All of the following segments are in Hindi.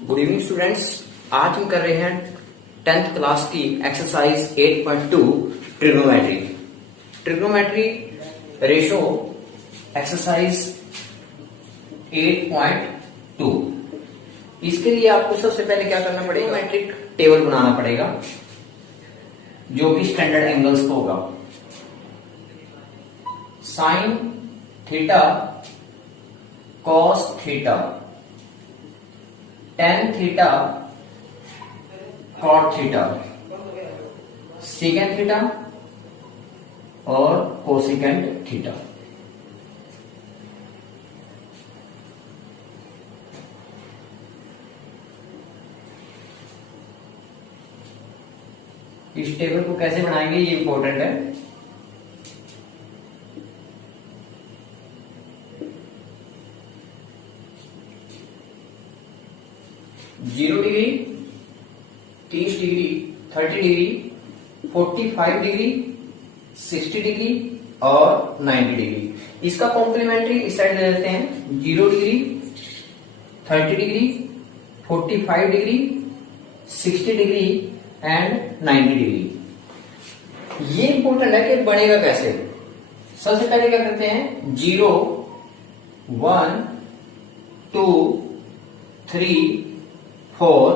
Good evening students. आज हम कर रहे हैं 10th क्लास की exercise 8.2 trigonometry. Trigonometry ratio exercise 8.2। इसके लिए आपको सबसे पहले क्या करना पड़ेगा, ट्रिग्नोमेट्रिक टेबल बनाना पड़ेगा जो कि स्टैंडर्ड एंगल्स का होगा। Sine theta, cos theta, tan theta, cot theta, sec theta और कोसेकेंट थीटा। इस टेबल को कैसे बनाएंगे ये इंपॉर्टेंट है। Zero degree, 30 degree, 30 degree, 45 degree, 60 degree और 90 डिग्री। इसका कॉम्प्लीमेंट्री इस साइड ले लेते हैं। 0 degree, 30 degree, 45 degree, 60 degree and 90 degree. ये इंपॉर्टेंट है कि बनेगा कैसे। सबसे पहले क्या करते हैं, 0 1 2 3 4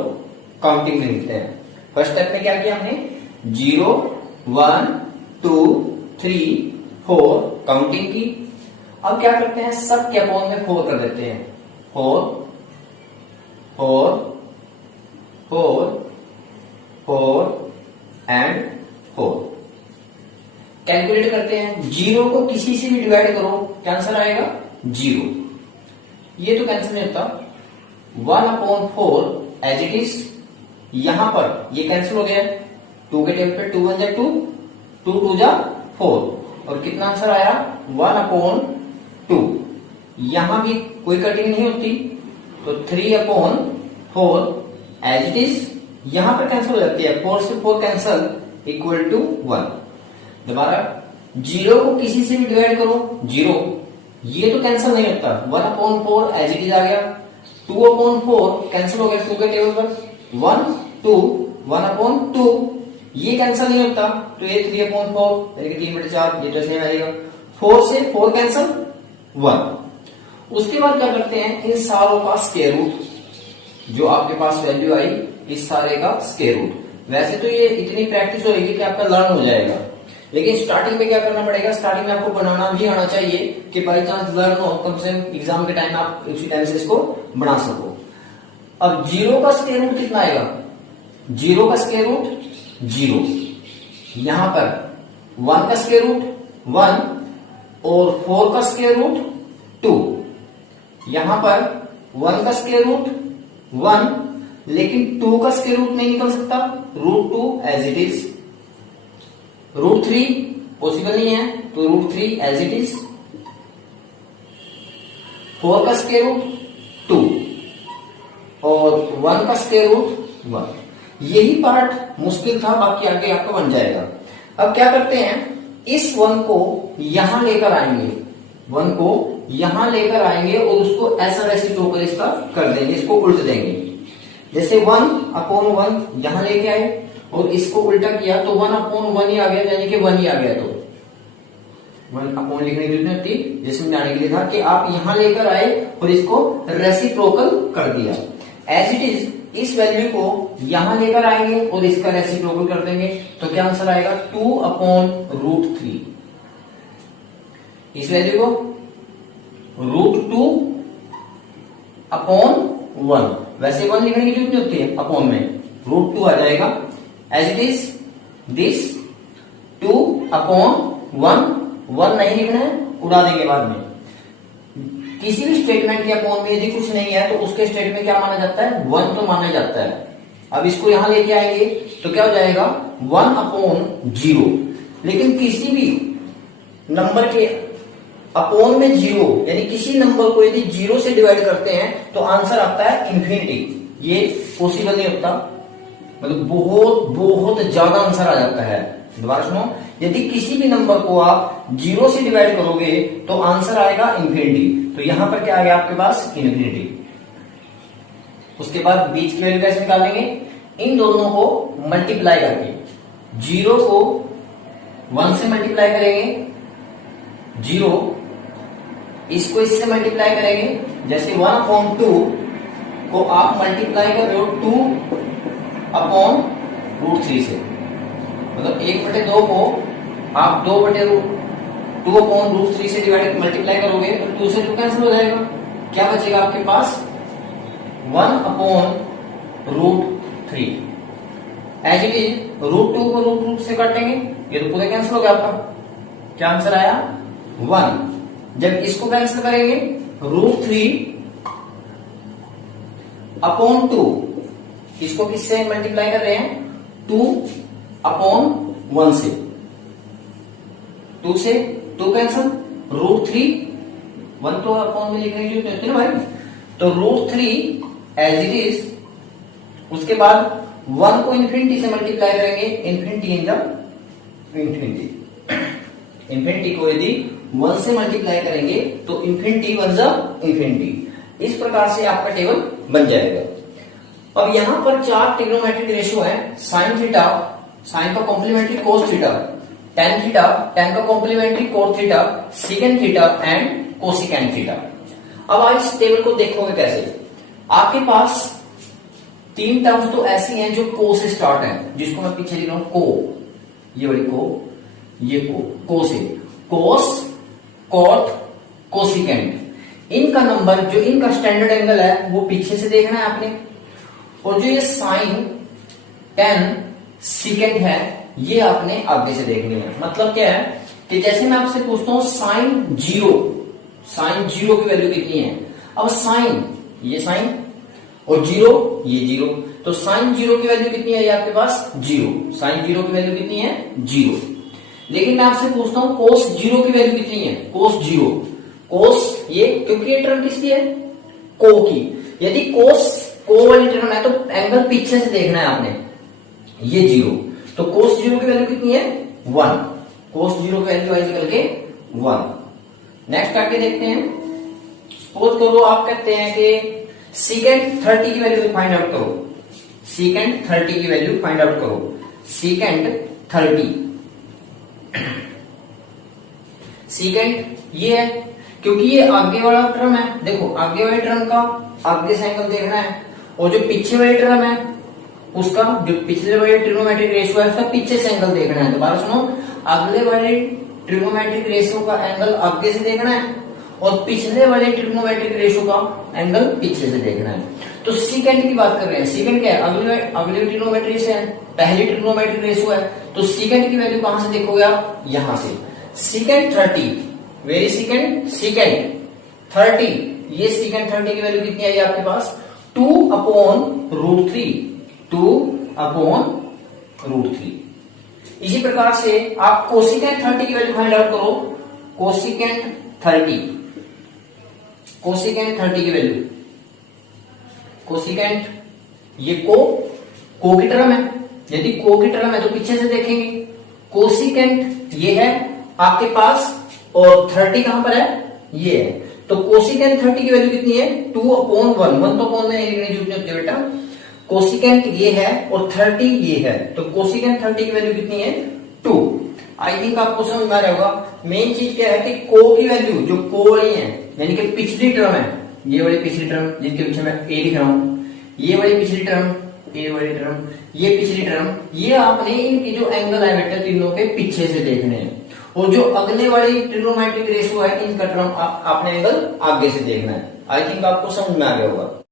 काउंटिंग में लिखते हैं। फर्स्ट स्टेप में क्या किया हमने, 0 1 2 3 4 काउंटिंग की। अब क्या करते हैं, सब के अपॉन में 4 कर देते हैं। 4 4 4 4 एंड 4 कैलकुलेट करते हैं। 0 को किसी से भी डिवाइड करो, कैंसर आएगा 0। ये तो कैंसिल नहीं होता। 1/4 एज इट इज, यहां पर ये कैंसिल हो गया। 2 के टेबल पे 2 1 जा 2, 2 2 जा 4 और कितना आंसर आया 1/2। यहां भी कोई कटिंग नहीं होती तो 3/4 एज इट इज, यहां पर कैंसिल हो जाती है। 4 से 4 कैंसिल इक्वल टू 1। दोबारा 0 को किसी से भी डिवाइड करो, 0, ये तो कैंसिल नहीं होता। 1/4 एज इट इज आ गया। 2/4 कैंसिल हो गया 2 के टेबल पर। 1 2 1/2 ये कैंसिल नहीं होता तो ये 3/4 यानी कि 3/4 ये तो सेम आएगा। 4 से 4 कैंसिल 1। उसके बाद क्या करते हैं, इन सारों का स्क्वायर रूट, जो आपके पास वैल्यू आई इस सारे का स्क्वायर रूट। वैसे तो ये इतनी प्रैक्टिस होगी कि आपका लर्न हो जाएगा, लेकिन स्टार्टिंग में क्या करना पड़ेगा, स्टार्टिंग में आपको बनाना भी आना चाहिए कि बाई चांस लर्न हो, कम से कम एग्जाम के टाइम आप उसी टाइम से इसको बना सको। अब 0 का स्क्वायर रूट कितना आएगा, 0 का स्क्वायर रूट 0, यहां पर 1 का स्क्वायर रूट 1 और 4 का स्क्वायर रूट 2। यहां पर 1 का स्क्वायर रूट 1, लेकिन 2 का स्क्वायर रूट नहीं निकल सकता, √2 एज इट इज। √3 पॉसिबल नहीं है तो √3 एज इट इज। 4 का स्क्वायर रूट 2 और 1 का स्क्वायर रूट 1। यही पार्ट मुश्किल था, बाकी आगे आपका बन जाएगा। अब क्या करते हैं, इस 1 को यहां लेकर आएंगे, 1 को यहां लेकर आएंगे और उसको ऐसा रेसिप्रोकल इसका कर देंगे, इसको उल्ट देंगे। जैसे 1/1 यहां लेके आए और इसको उल्टा किया तो 1/1 ही आ गया, यानी कि 1 ही आ गया। तो 1/, लिखने की जरूरत नहीं होती, जिसमें जाने के लिए था कि आप यहां लेकर आए और इसको रेसिप्रोकल कर दिया। एज इट इज इस वैल्यू को यहां लेकर आएंगे और इसका रेसिप्रोकल कर देंगे तो क्या आंसर आएगा 2/√3। इस वैल्यू को √2/1, वैसे 1 लिखने की जरूरत नहीं होती है, अपॉन में √2 आ जाएगा। एज इट इज दिस 2/1, 1 नहीं लिखना है, उड़ा देंगे बाद में। किसी भी स्टेटमेंट के अपॉन में यदि कुछ नहीं है तो उसके स्टेटमेंट क्या माना जाता है, 1 तो माना जाता है। अब इसको यहां लेके आएंगे तो क्या हो जाएगा 1/0। लेकिन किसी भी नंबर के अपॉन में 0, यानी किसी नंबर को यदि 0 से डिवाइड करते हैं तो आंसर आता है इन्फिनिटी। ये पॉसिबल नहीं होता, मतलब बहुत बहुत ज्यादा आंसर आ जाता है। दोबारा सुनो, यदि किसी भी नंबर को आप 0 से डिवाइड करोगे तो आंसर आएगा इन्फिनिटी। तो यहां पर क्या आ गया आपके पास, इन्फिनिटी। उसके बाद बीच की वैल्यू कैसे निकालेंगे, इन दोनों को मल्टीप्लाई करके, 0 को 1 से मल्टीप्लाई करेंगे, 0 इसको इससे मल्टीप्लाई करेंगे। जैसे 1/2 को आप मल्टीप्लाई कर रहे हो 2/√3 से, मतलब 1/2 को आप 2/√3 से डिवाइड मल्टीप्लाई करोगे तो 2 से 2 कैंसिल हो जाएगा, क्या बचेगा आपके पास 1/√3। एज इट इज √2 को √2 से काटेंगे, ये तो पूरा कैंसिल हो गया आपका, क्या आंसर आया 1। जब इसको कैंसिल करेंगे √3/2, इसको किससे मल्टीप्लाई कर रहे हैं 2/1 से, 2 से 2 कैंसिल, √3 1 तो अपॉन में लिखने की जरूरत नहीं ना भाई, तो √3 एज इट इज। उसके बाद 1 को इन्फिनिटी से मल्टीप्लाई करेंगे, infinity in the infinity, infinity को यदि 1 से मल्टीप्लाई करेंगे तो इन्फिनिटी 1 ज़ इन्फिनिटी। इस प्रकार से आपका टेबल बन जाएगा। अब यहां पर 4 ट्रिग्नोमेट्रिक रेशियो है, साइन थीटा, साइन का complementary cos theta, tan theta, tan का complementary cot theta, secant theta and cosecant theta. अब आप इस टेबल को देखोगे कैसे, आपके पास 3 टर्म्स तो ऐसी हैं जो को से स्टार्ट है, जिसको मैं पीछे लिख रहा हूं को, ये वाली को, ये को से, कोस, कॉट, कोसिकेंट। इनका नंबर, जो इनका स्टैंडर्ड एंगल है वो पीछे से देखना है आपने, और जो ये साइन, टेन, सीकेंट है ये आपने आगे से देखनी है। मतलब क्या है कि जैसे मैं आपसे पूछता हूं साइन 0, साइन 0 की वैल्यू कितनी है, अब साइन, ये साइन और 0, ये 0, तो साइन 0 की वैल्यू कितनी है ये आपके पास 0, साइन 0 की वैल्यू कितनी है 0। लेकिन मैं आपसे पूछता हूं कोस 0 की वैल्यू कितनी है, कोस 0, कोस ये, क्योंकि ये टर्म किसकी है को की, यदि कोस को वाली टर्म है तो एंगल पीछे से देखना है आपने, ये 0, तो कोस 0 की वैल्यू कितनी है 1, कोस 0 की वैल्यू इज इक्वल के 1। नेक्स्ट आके देखते हैं, सपोज करो आप कहते हैं कि सीकेंट 30 की वैल्यू फाइंड आउट करो, सीकेंट 30 की वैल्यू फाइंड आउट करो, सीकेंट 30, सीकेंट ये है क्योंकि ये आगे वाला टर्म है, देखो आगे वाले टर्म का आगे से एंगल देखना है, और जो पीछे वाले टर्म है उसका, जो पिछले वाले ट्रिग्नोमेट्रिक रेशियो है उसका पीछे से एंगल देखना है। तो बात सुनो, अगले वाले ट्रिग्नोमेट्रिक रेशियो का एंगल आगे से देखना है और पिछले वाले ट्रिग्नोमेट्रिक रेशियो का एंगल पीछे से देखना है। तो सीकेंट की बात कर रहे हैं, सीकेंट क्या है, अगले ट्रिग्नोमेट्री से है, पहली ट्रिग्नोमेट्रिक रेशियो है, तो सीकेंट की वैल्यु कहां से देखोगे आप, यहां से, सीकेंट 30, वेरी सीकेंट, सीकेंट 30, ये सीकेंट 30 की वैल्यू कितनी आई आपके पास 2/√3, 2/√3। इसी प्रकार से आप कोसिकेंट 30 की वैल्यू फाइंड आउट करो, कोसिकेंट 30, कोसिकेंट 30 की वैल्यू, कोसिकेंट ये को की टर्म है, यदि को की टर्म है तो पीछे से देखेंगे, कोसिकेंट ये है आपके पास और 30 कहां पर है, ये है, तो कोसिकेंट 30 की वैल्यू कितनी है 2/1, 1 तो अपॉन में नहीं लिखने की जरूरत नहीं होती बेटा, कोसिकेंट ये है और 30 ये है, तो कोसिकेंट 30 की वैल्यू कितनी है 2। आई थिंक आपको समझ में आ रहा होगा। मेन चीज क्या है कि को की वैल्यू, जो को वाली है यानी कि पिछली टर्म है, ये वाली पिछली टर्म जिसके पीछे मैं ए लिख रहा हूं, ये वाली पिछली टर्म, ए वाली टर्म, ये पिछली टर्म, ये आपने इनकी जो एंगल है बेटा तीनों के पीछे से देखने हैं, और जो अगले वाली ट्रिग्नोमेट्रिक रेशियो है इनका टर्म आपने एंगल आगे से देखना है। आई थिंक आपको समझ में आ गया होगा।